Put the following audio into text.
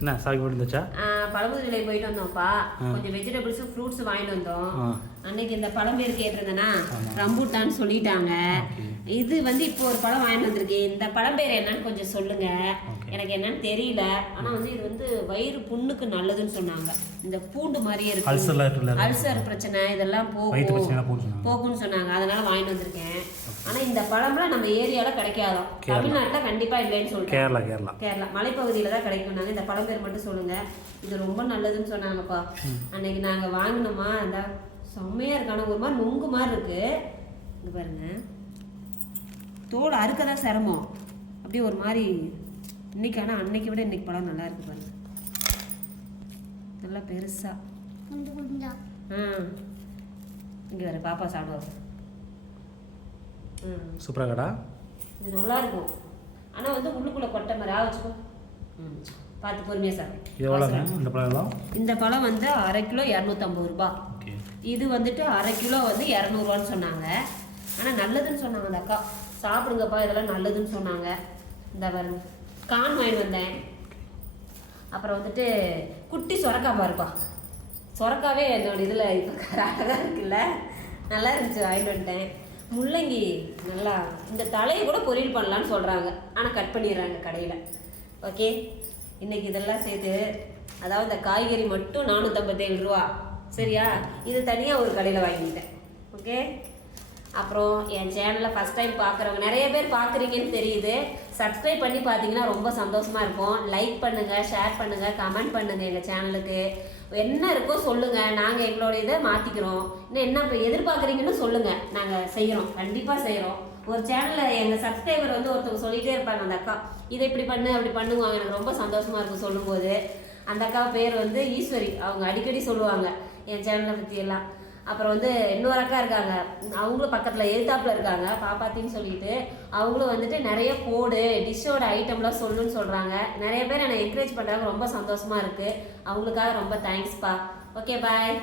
என்ன சாப்பிட்டு போயிருந்துச்சா? பழமுதிரிலை போயிட்டு வந்தோம்ப்பா. கொஞ்சம் வெஜிடபிள்ஸும் ஃப்ரூட்ஸ் வாங்கிட்டு வந்தோம். அன்னைக்கு இந்த பழம் பேர் கேட்டிருந்தேன்னா ரம்பூட்டான்னு சொல்லிட்டாங்க. இது வந்து இப்போ ஒரு பழம் வாங்கிட்டு வந்திருக்கேன். இந்த பழம் பேர் என்னன்னு கொஞ்சம் சொல்லுங்க. எனக்கு என்னன்னு தெரியல. ஆனா வந்து இது வந்து வயிறு புண்ணுக்கு நல்லதுன்னு சொன்னாங்க. இந்த பூண்டு மாதிரியே இருக்கு, அல்சர் பிரச்சனை இதெல்லாம் போகும்னு சொன்னாங்க. அதனால வாங்கிட்டு வந்திருக்கேன். ஆனா இந்த பழம்லாம் நம்ம ஏரியால கிடைக்காதோ, தமிழ்நாட்டுல கண்டிப்பா இல்லைன்னு சொல்லிட்டு கேரளா மலைப்பகுதியில தான் கிடைக்கும். இந்த பழம் பேர் மட்டும் சொல்லுங்க. இது ரொம்ப நல்லதுன்னு சொன்னாங்கப்பா. அன்னைக்கு நாங்க வாங்கினோமா, அந்த செம்மையா இருக்கான ஒரு மாதிரி நொங்கு மாதிரி இருக்கு. இங்க பாருங்க, தோல் அறுக்கதான் சிரமம். அப்படியே ஒரு மாதிரி இன்னைக்கு. ஆனா அன்னைக்கு விட இன்னைக்கு பழம் நல்லா இருக்கு பாருங்க, நல்லா பெருசா. இங்க வேற பாப்பா சாப்பிடுவாங்க. சூப்பரா கடா, இது நல்லா இருக்கும். ஆனா வந்து உள்ளுக்குள்ள கொட்டை மாதிரி வச்சுக்கோ. பார்த்து பொறுமையா சாப்பிடு. இந்த பழம் வந்து 1/2 கிலோ 250 ரூபாய். இது வந்துட்டு 1/2 கிலோ வந்து 200 ரூபான்னு சொன்னாங்க. ஆனா நல்லதுன்னு சொன்னாங்க அந்த அக்கா. சாப்பிடுங்கப்பா, இதெல்லாம் நல்லதுன்னு சொன்னாங்க. இந்த பாருங்க, கான் வாங்கிட்டு வந்தேன். அப்புறம் வந்துட்டு குட்டி சொரக்காய் பாருப்பா. சொரக்காவே என்னோட இதில் இப்போ அழகாக இருக்குல்ல, நல்லா இருந்துச்சு, வாங்கிட்டு வந்துட்டேன். முள்ளங்கி நல்லா இந்த தலையை கூட பொரியல் பண்ணலான்னு சொல்கிறாங்க. ஆனால் கட் பண்ணிடுறாங்க கடையில். ஓகே, இன்றைக்கி இதெல்லாம் சேர்த்து, அதாவது இந்த காய்கறி மட்டும் 457 ரூபா. சரியா? இது தனியாக ஒரு கடையில் வாங்கிட்டேன். ஓகே, அப்புறம் என் சேனலில் ஃபஸ்ட் டைம் பார்க்குறவங்க நிறைய பேர் பார்க்குறீங்கன்னு தெரியுது. சப்ஸ்கிரைப் பண்ணி பார்த்தீங்கன்னா ரொம்ப சந்தோஷமாக இருக்கும். லைக் பண்ணுங்கள், ஷேர் பண்ணுங்கள், கமெண்ட் பண்ணுங்கள். எங்கள் சேனலுக்கு என்ன இருக்கோ சொல்லுங்கள். நாங்கள் எங்களோட இதை மாற்றிக்கிறோம். இன்னும் என்ன இப்போ எதிர்பார்க்குறீங்கன்னு சொல்லுங்கள், நாங்கள் செய்கிறோம், கண்டிப்பாக செய்கிறோம். ஒரு சேனலில் எங்கள் சப்ஸ்கிரைபர் வந்து ஒருத்தவங்க சொல்லிகிட்டே இருப்பாங்க, அந்த அக்கா இதை இப்படி பண்ணு அப்படி பண்ணுவாங்க. எனக்கு ரொம்ப சந்தோஷமாக இருக்கும் சொல்லும்போது. அந்த அக்கா பேர் வந்து ஈஸ்வரி. அவங்க அடிக்கடி சொல்லுவாங்க என் சேனலை பற்றியெல்லாம். அப்புறம் வந்து இன்னொரு அக்கா இருக்காங்க, அவங்களும் பக்கத்தில் எதிர்த்தாப்பில் இருக்காங்க, பாப்பாத்தின்னு சொல்லிட்டு. அவங்களும் வந்துட்டு நிறைய போடு டிஷ்ஷோட ஐட்டம்லாம் சொல்லுன்னு சொல்கிறாங்க. நிறைய பேர் என்னை என்கரேஜ் பண்ணுறாங்க. ரொம்ப சந்தோஷமாக இருக்குது. அவங்களுக்காக ரொம்ப தேங்க்ஸ்ப்பா. ஓகே, பாய்.